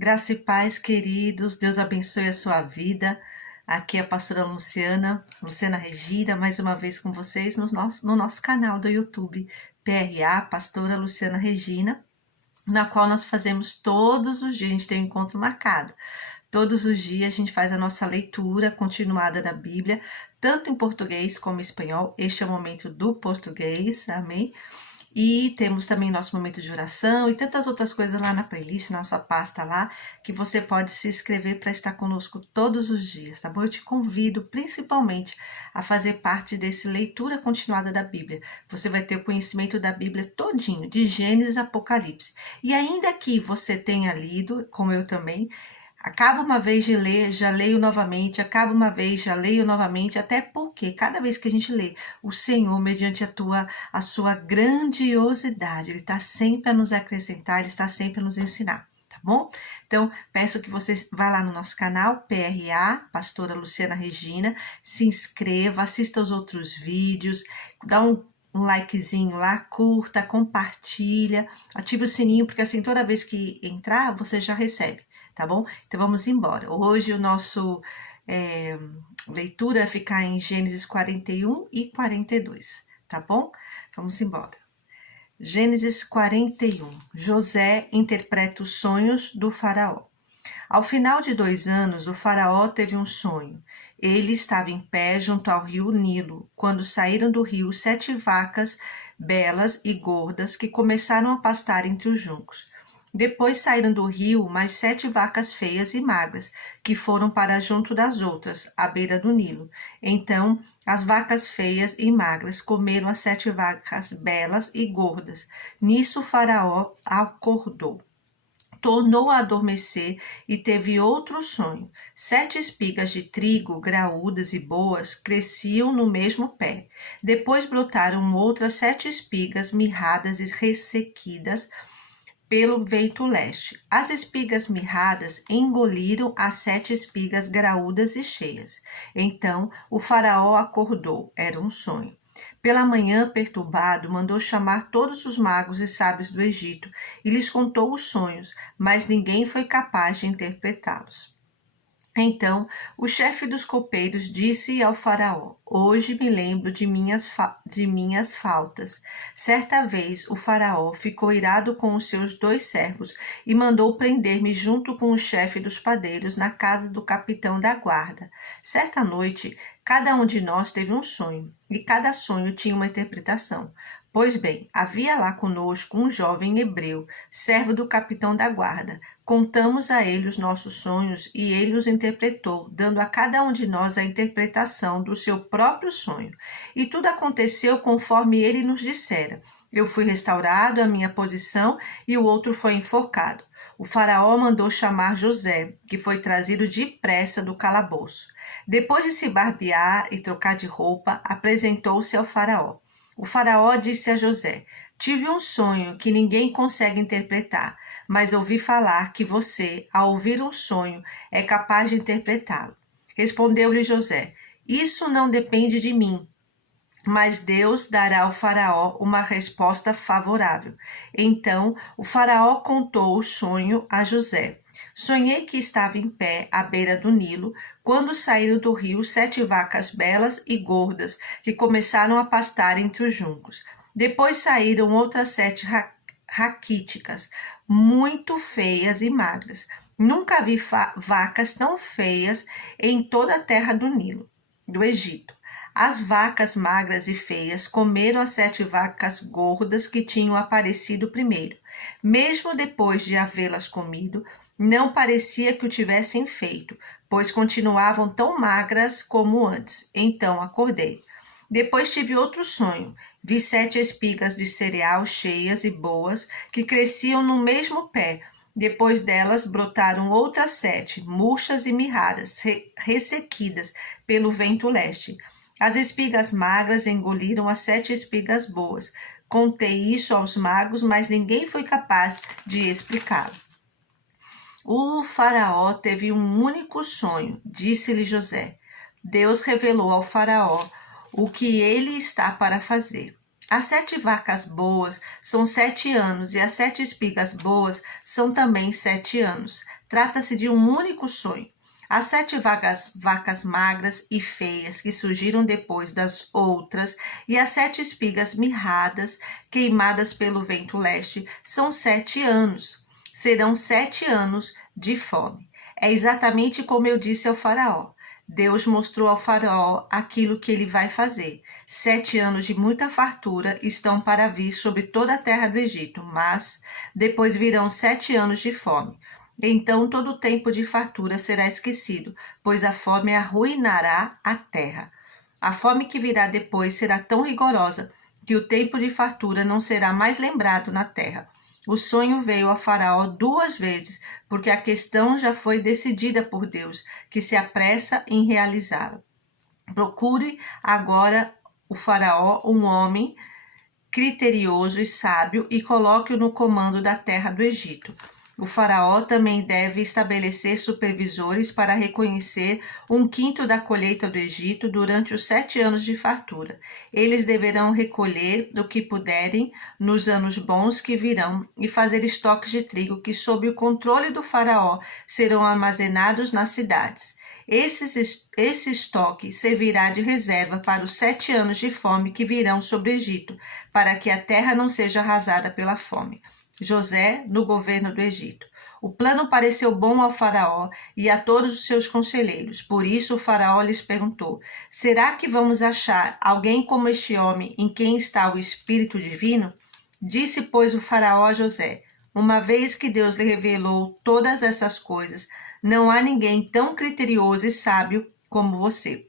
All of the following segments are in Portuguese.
Graça e paz, queridos. Deus abençoe a sua vida. Aqui é a pastora Luciana Regina, mais uma vez com vocês no nosso canal do YouTube, PRA, Pastora Luciana Regina, na qual nós fazemos todos os dias, a gente tem um encontro marcado. Todos os dias a gente faz a nossa leitura continuada da Bíblia, tanto em português como em espanhol. Este é o momento do português, amém? E temos também nosso momento de oração e tantas outras coisas lá na playlist, na nossa pasta lá, que você pode se inscrever para estar conosco todos os dias, tá bom? Eu te convido principalmente a fazer parte desse leitura continuada da Bíblia. Você vai ter o conhecimento da Bíblia todinho, de Gênesis a Apocalipse. E ainda que você tenha lido, como eu também, acaba uma vez de ler, já leio novamente, acaba uma vez, já leio novamente, até porque cada vez que a gente lê, o Senhor, mediante a sua grandiosidade, Ele está sempre a nos acrescentar, Ele está sempre a nos ensinar, tá bom? Então, peço que você vá lá no nosso canal, PRA, Pastora Luciana Regina, se inscreva, assista os outros vídeos, dá um likezinho lá, curta, compartilha, ative o sininho, porque assim, toda vez que entrar, você já recebe. Tá bom? Então vamos embora. Hoje o nosso leitura vai ficar em Gênesis 41 e 42, tá bom? Vamos embora. Gênesis 41. José interpreta os sonhos do faraó. Ao final de 2 anos, o faraó teve um sonho. Ele estava em pé junto ao rio Nilo, quando saíram do rio 7 vacas belas e gordas que começaram a pastar entre os juncos. Depois saíram do rio mais 7 vacas feias e magras, que foram para junto das outras, à beira do Nilo. Então, as vacas feias e magras comeram as 7 vacas belas e gordas. Nisso o faraó acordou. Tornou a adormecer e teve outro sonho. 7 espigas de trigo, graúdas e boas, cresciam no mesmo pé. Depois brotaram outras 7 espigas mirradas e ressequidas pelo vento leste. As espigas mirradas engoliram as 7 espigas graúdas e cheias. Então o faraó acordou, era um sonho. Pela manhã, perturbado, mandou chamar todos os magos e sábios do Egito e lhes contou os sonhos, mas ninguém foi capaz de interpretá-los. Então o chefe dos copeiros disse ao faraó: Hoje me lembro de minhas faltas. Certa vez o faraó ficou irado com os seus 2 servos e mandou prender-me junto com o chefe dos padeiros na casa do capitão da guarda. Certa noite, cada um de nós teve um sonho, e cada sonho tinha uma interpretação. Pois bem, havia lá conosco um jovem hebreu, servo do capitão da guarda. Contamos a ele os nossos sonhos e ele os interpretou, dando a cada um de nós a interpretação do seu próprio sonho. E tudo aconteceu conforme ele nos dissera. Eu fui restaurado à minha posição e o outro foi enforcado. O faraó mandou chamar José, que foi trazido depressa do calabouço. Depois de se barbear e trocar de roupa, apresentou-se ao faraó. O faraó disse a José: Tive um sonho que ninguém consegue interpretar, mas ouvi falar que você, ao ouvir um sonho, é capaz de interpretá-lo. Respondeu-lhe José: Isso não depende de mim, mas Deus dará ao faraó uma resposta favorável. Então o faraó contou o sonho a José. Sonhei que estava em pé à beira do Nilo, quando saíram do rio 7 vacas belas e gordas, que começaram a pastar entre os juncos. Depois saíram outras 7 raquíticas, muito feias e magras. Nunca vi vacas tão feias em toda a terra do Egito. As vacas magras e feias comeram as 7 vacas gordas que tinham aparecido primeiro. Mesmo depois de havê-las comido, não parecia que o tivessem feito, pois continuavam tão magras como antes. Então acordei. Depois tive outro sonho. Vi 7 espigas de cereal cheias e boas, que cresciam no mesmo pé. Depois delas brotaram outras 7, murchas e mirradas, ressequidas pelo vento leste. As espigas magras engoliram as 7 espigas boas. Contei isso aos magos, mas ninguém foi capaz de explicá-lo. O faraó teve um único sonho, disse-lhe José. Deus revelou ao faraó o que ele está para fazer. As 7 vacas boas são 7 anos, e as 7 espigas boas são também 7 anos. Trata-se de um único sonho. As 7 vacas magras e feias que surgiram depois das outras e as 7 espigas mirradas, queimadas pelo vento leste, são 7 anos. Serão 7 anos de fome. É exatamente como eu disse ao faraó. Deus mostrou ao faraó aquilo que ele vai fazer. 7 anos de muita fartura estão para vir sobre toda a terra do Egito, mas depois virão 7 anos de fome. Então todo o tempo de fartura será esquecido, pois a fome arruinará a terra. A fome que virá depois será tão rigorosa que o tempo de fartura não será mais lembrado na terra. O sonho veio a Faraó 2 vezes, porque a questão já foi decidida por Deus, que se apressa em realizá-la. Procure agora o Faraó um homem criterioso e sábio e coloque-o no comando da terra do Egito. O faraó também deve estabelecer supervisores para reconhecer 1/5 da colheita do Egito durante os 7 anos de fartura. Eles deverão recolher o que puderem nos anos bons que virão e fazer estoques de trigo que, sob o controle do faraó, serão armazenados nas cidades. Esse estoque servirá de reserva para os 7 anos de fome que virão sobre o Egito, para que a terra não seja arrasada pela fome. José no governo do Egito. O plano pareceu bom ao faraó e a todos os seus conselheiros. Por isso o faraó lhes perguntou: será que vamos achar alguém como este homem em quem está o Espírito Divino? Disse, pois, o faraó a José: uma vez que Deus lhe revelou todas essas coisas, não há ninguém tão criterioso e sábio como você.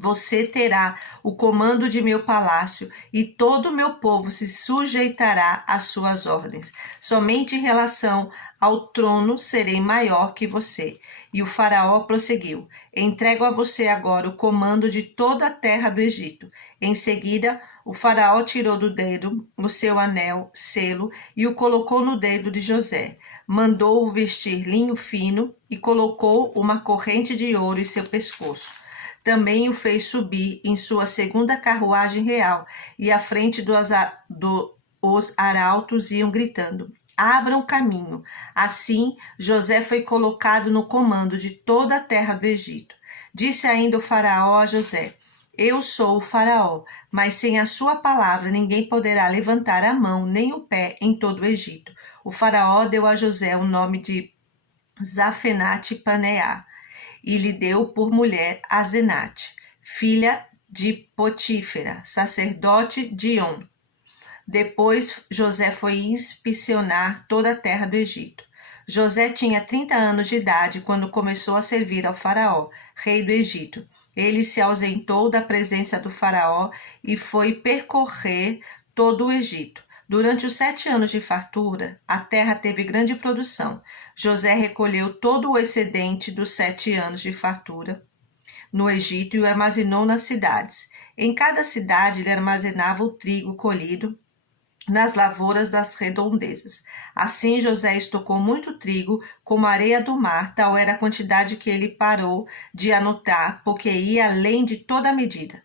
Você terá o comando de meu palácio e todo o meu povo se sujeitará às suas ordens. Somente em relação ao trono serei maior que você. E o faraó prosseguiu: entrego a você agora o comando de toda a terra do Egito. Em seguida, o faraó tirou do dedo o seu anel, selo, e o colocou no dedo de José. Mandou-o vestir linho fino e colocou uma corrente de ouro em seu pescoço. Também o fez subir em sua segunda carruagem real, e à frente os arautos iam gritando: abram caminho. Assim, José foi colocado no comando de toda a terra do Egito. Disse ainda o faraó a José: eu sou o faraó, mas sem a sua palavra ninguém poderá levantar a mão nem o pé em todo o Egito. O faraó deu a José o nome de Zafenate-Paneá, e lhe deu por mulher Asenate, filha de Potífera, sacerdote de On. Depois José foi inspecionar toda a terra do Egito. José tinha 30 anos de idade quando começou a servir ao faraó, rei do Egito. Ele se ausentou da presença do faraó e foi percorrer todo o Egito. Durante os 7 anos de fartura, a terra teve grande produção. José recolheu todo o excedente dos 7 anos de fartura no Egito e o armazenou nas cidades. Em cada cidade ele armazenava o trigo colhido nas lavouras das redondezas. Assim José estocou muito trigo, como a areia do mar, tal era a quantidade que ele parou de anotar, porque ia além de toda a medida.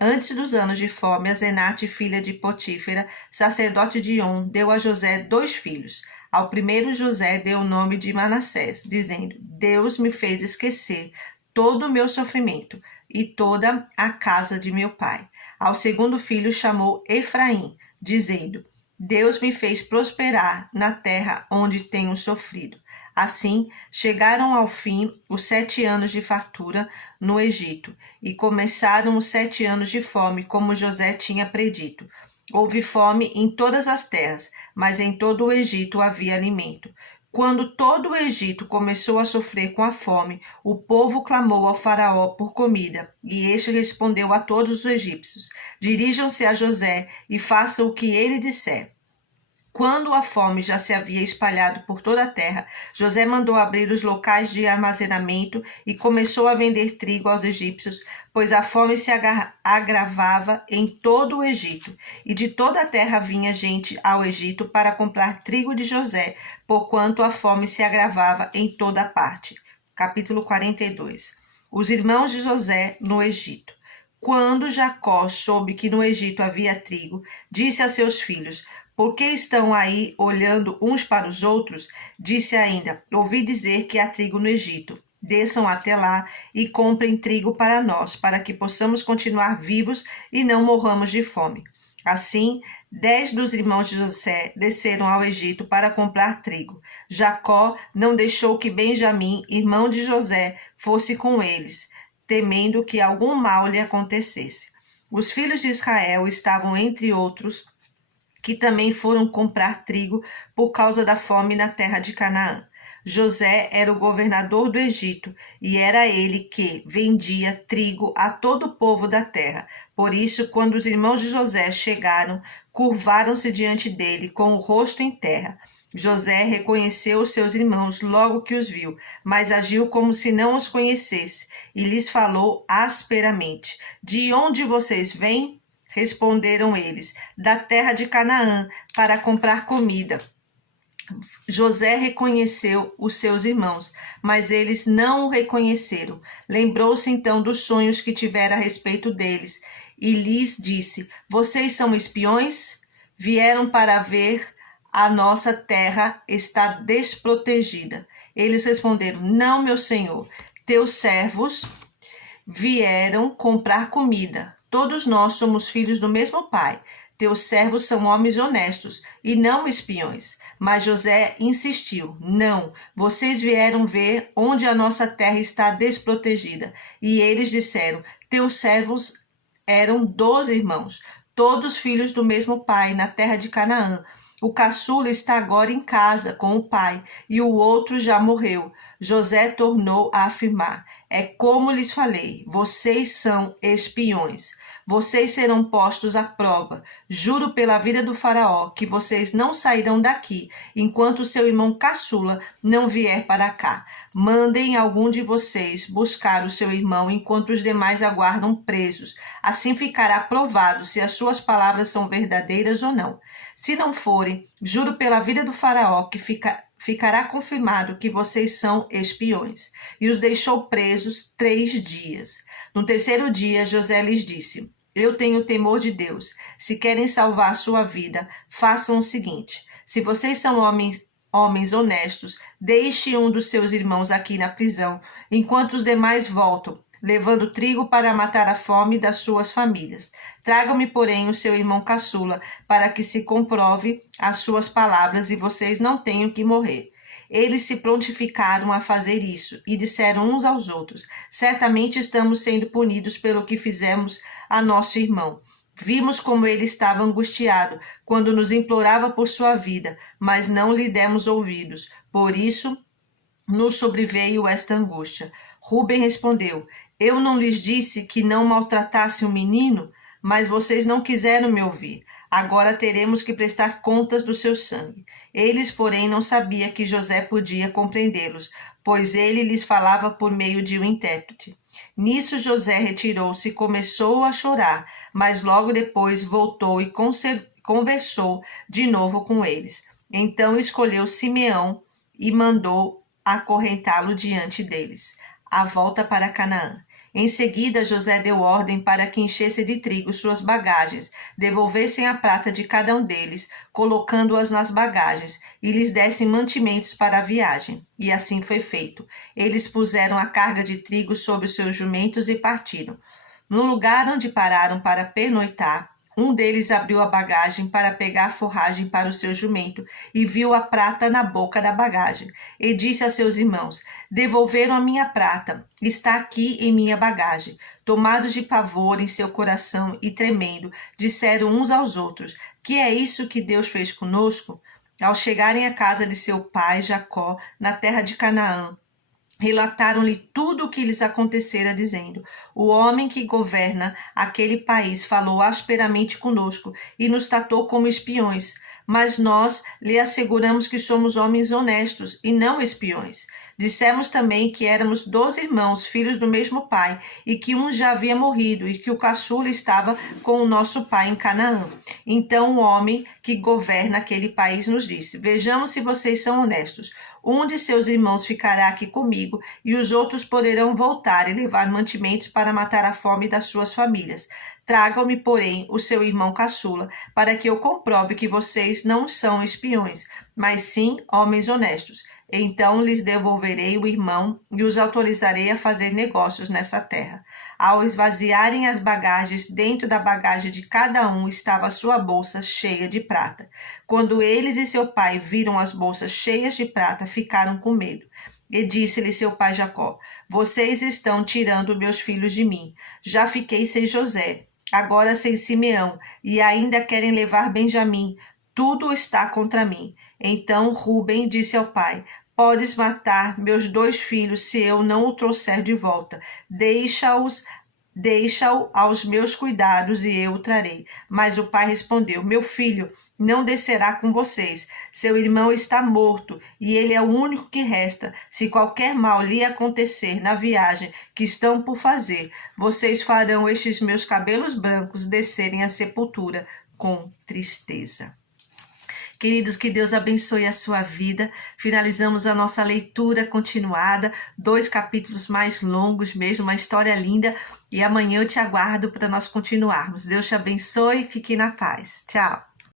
Antes dos anos de fome, Asenate, filha de Potífera, sacerdote de On, deu a José 2 filhos. Ao primeiro José deu o nome de Manassés, dizendo: Deus me fez esquecer todo o meu sofrimento e toda a casa de meu pai. Ao segundo filho chamou Efraim, dizendo: Deus me fez prosperar na terra onde tenho sofrido. Assim, chegaram ao fim os 7 anos de fartura no Egito, e começaram os 7 anos de fome, como José tinha predito. Houve fome em todas as terras, mas em todo o Egito havia alimento. Quando todo o Egito começou a sofrer com a fome, o povo clamou ao faraó por comida, e este respondeu a todos os egípcios: dirijam-se a José e façam o que ele disser. Quando a fome já se havia espalhado por toda a terra, José mandou abrir os locais de armazenamento e começou a vender trigo aos egípcios, pois a fome se agravava em todo o Egito. E de toda a terra vinha gente ao Egito para comprar trigo de José, porquanto a fome se agravava em toda parte. Capítulo 42. Os irmãos de José no Egito. Quando Jacó soube que no Egito havia trigo, disse a seus filhos: Por que estão aí olhando uns para os outros? Disse ainda: ouvi dizer que há trigo no Egito. Desçam até lá e comprem trigo para nós, para que possamos continuar vivos e não morramos de fome. Assim, 10 dos irmãos de José desceram ao Egito para comprar trigo. Jacó não deixou que Benjamim, irmão de José, fosse com eles, temendo que algum mal lhe acontecesse. Os filhos de Israel estavam entre outros que também foram comprar trigo por causa da fome na terra de Canaã. José era o governador do Egito e era ele que vendia trigo a todo o povo da terra. Por isso, quando os irmãos de José chegaram, curvaram-se diante dele com o rosto em terra. José reconheceu os seus irmãos logo que os viu, mas agiu como se não os conhecesse e lhes falou asperamente: de onde vocês vêm? Responderam eles: da terra de Canaã, para comprar comida. José reconheceu os seus irmãos, mas eles não o reconheceram. Lembrou-se então dos sonhos que tivera a respeito deles e lhes disse: vocês são espiões? Vieram para ver a nossa terra está desprotegida. Eles responderam: não, meu senhor, teus servos vieram comprar comida. Todos nós somos filhos do mesmo pai. Teus servos são homens honestos e não espiões. Mas José insistiu: não, vocês vieram ver onde a nossa terra está desprotegida. E eles disseram: teus servos eram 12 irmãos, todos filhos do mesmo pai, na terra de Canaã. O caçula está agora em casa com o pai, e o outro já morreu. José tornou a afirmar: é como lhes falei, vocês são espiões. Vocês serão postos à prova. Juro pela vida do faraó que vocês não sairão daqui enquanto seu irmão caçula não vier para cá. Mandem algum de vocês buscar o seu irmão enquanto os demais aguardam presos. Assim ficará provado se as suas palavras são verdadeiras ou não. Se não forem, juro pela vida do faraó que ficará confirmado que vocês são espiões. E os deixou presos 3 dias. No terceiro dia, José lhes disse: eu tenho temor de Deus. Se querem salvar a sua vida, façam o seguinte: se vocês são homens honestos, deixe um dos seus irmãos aqui na prisão, enquanto os demais voltam, levando trigo para matar a fome das suas famílias. Tragam-me, porém, o seu irmão caçula, para que se comprove as suas palavras e vocês não tenham que morrer. Eles se prontificaram a fazer isso e disseram uns aos outros: certamente estamos sendo punidos pelo que fizemos a nosso irmão. Vimos como ele estava angustiado quando nos implorava por sua vida, mas não lhe demos ouvidos. Por isso nos sobreveio esta angústia. Rúben respondeu: eu não lhes disse que não maltratasse o menino, mas vocês não quiseram me ouvir. Agora teremos que prestar contas do seu sangue. Eles, porém, não sabiam que José podia compreendê-los, pois ele lhes falava por meio de um intérprete. Nisso José retirou-se e começou a chorar, mas logo depois voltou e conversou de novo com eles. Então escolheu Simeão e mandou acorrentá-lo diante deles. A volta para Canaã. Em seguida, José deu ordem para que enchesse de trigo suas bagagens, devolvessem a prata de cada um deles, colocando-as nas bagagens, e lhes dessem mantimentos para a viagem. E assim foi feito. Eles puseram a carga de trigo sobre os seus jumentos e partiram. No lugar onde pararam para pernoitar, um deles abriu a bagagem para pegar forragem para o seu jumento e viu a prata na boca da bagagem. E disse a seus irmãos: devolveram a minha prata, está aqui em minha bagagem. Tomados de pavor em seu coração e tremendo, disseram uns aos outros: que é isso que Deus fez conosco? Ao chegarem à casa de seu pai Jacó, na terra de Canaã, relataram-lhe tudo o que lhes acontecera, dizendo: o homem que governa aquele país falou asperamente conosco e nos tratou como espiões, mas nós lhe asseguramos que somos homens honestos e não espiões. Dissemos também que éramos 12 irmãos, filhos do mesmo pai, e que um já havia morrido, e que o caçula estava com o nosso pai em Canaã. Então o homem que governa aquele país nos disse: vejamos se vocês são honestos. Um de seus irmãos ficará aqui comigo, e os outros poderão voltar e levar mantimentos para matar a fome das suas famílias. Tragam-me, porém, o seu irmão caçula, para que eu comprove que vocês não são espiões, mas sim homens honestos. Então lhes devolverei o irmão e os autorizarei a fazer negócios nessa terra. Ao esvaziarem as bagagens, dentro da bagagem de cada um estava a sua bolsa cheia de prata. Quando eles e seu pai viram as bolsas cheias de prata, ficaram com medo. E disse-lhe seu pai Jacó: Vocês estão tirando meus filhos de mim. Já fiquei sem José, agora sem Simeão, e ainda querem levar Benjamim. Tudo está contra mim. Então Rúben disse ao pai: Podes matar meus 2 filhos se eu não o trouxer de volta. Deixa-o aos meus cuidados e eu o trarei. Mas o pai respondeu: Meu filho não descerá com vocês. Seu irmão está morto e ele é o único que resta. Se qualquer mal lhe acontecer na viagem que estão por fazer, vocês farão estes meus cabelos brancos descerem à sepultura com tristeza. Queridos, que Deus abençoe a sua vida. Finalizamos a nossa leitura continuada, 2 capítulos mais longos mesmo, uma história linda. E amanhã eu te aguardo para nós continuarmos. Deus te abençoe e fique na paz. Tchau.